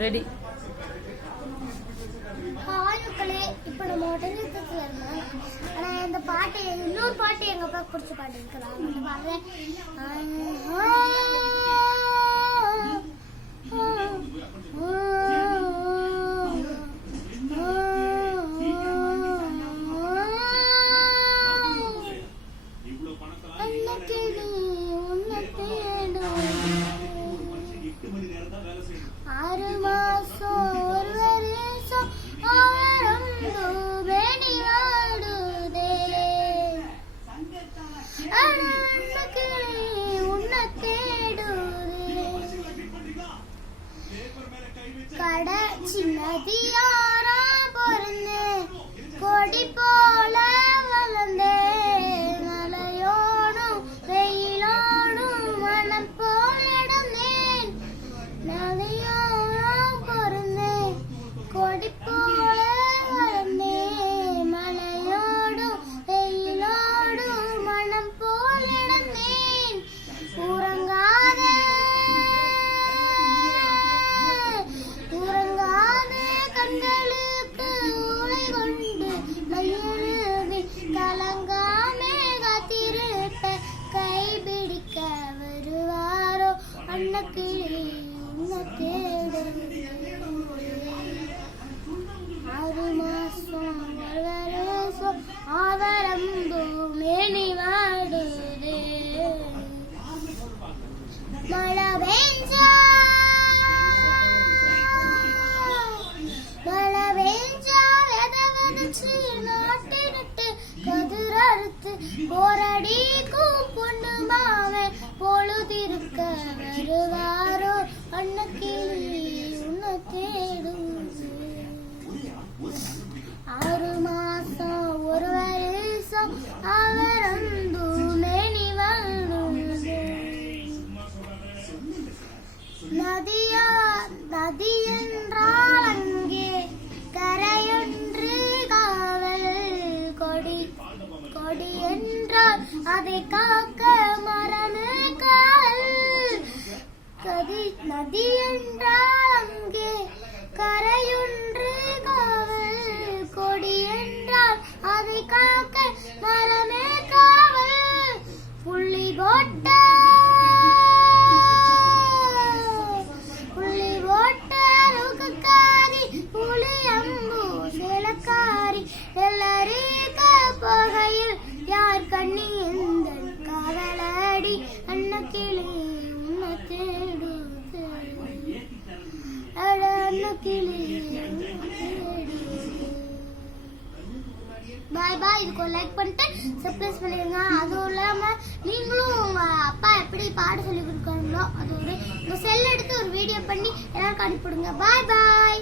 Ready. Hi மக்களே, இப்போ நம்ம ஒட்டஞ்சத்தில் இருந்தோம். ஆனால் இந்த பாட்டு இன்னொரு பாட்டு எங்கள் அப்பாவுக்கு பிடிச்ச பாட்டு இருக்கலாம். அந்த பாடுறேன். நதியாரா பொருந்தே கொடி போல வளர்ந்தே மலையோடும் வெயிலோடும் மனம் போல் இடந்தேன். நதியாரா பொருந்தே கொடி போல வளர்ந்தே மலையோடும் வெயிலோடும் மனம் போல் இடந்தேன். உறங்காதே கண்களுக்கு உலை கொண்டு மையெழுதி கலங்காமே காத்திருப்ப கைபிடிக்க வருவாரோ அன்னக்கிளி உன்னக்கேடு. 6 மாசம் வருஷம் ஆவரம்பு மேனி வாடுதே. மழை பெஞ்சா நாட்டினட்டு கதிரறுத்து போரடிக்கும் பொண்ணு மாவே பொழுதிருக்க வருவாரோ அன்னக்கிளி உன்னக்கேடும். 6 மாசம் ஒரு வருஷம் அவரந்து மேனி வாழுதே. நதி என்றால் அங்கே கரையொன்று காவல் கொடி என்றால் அதை காக்க மரமே காவல். நதி என்றால் அங்கே கரையொன்று காவல் கொடி என்றால் அதை காக்க மரமே காவல். புள்ளி போட்ட புளியம்பு சேலக்காரி எல்லாரீக்க போகையில் யார் கண்ணி எந்த காதலடி அன்னக்கிளி உன்னை தேடு அன்னக்கிளி. பாய் பாய். இதுக்கு ஒரு லைக் பண்ணிட்டு சப்ஸ்கிரைப் பண்ணிடுங்க. அதுவும் இல்லாமல் நீங்களும் உங்கள் அப்பா எப்படி பாட சொல்லி கொடுக்கணுங்களோ அதோட உங்கள் செல் எடுத்து ஒரு வீடியோ பண்ணி எல்லாருக்கும் அனுப்பிவிடுங்க. பாய் பாய்.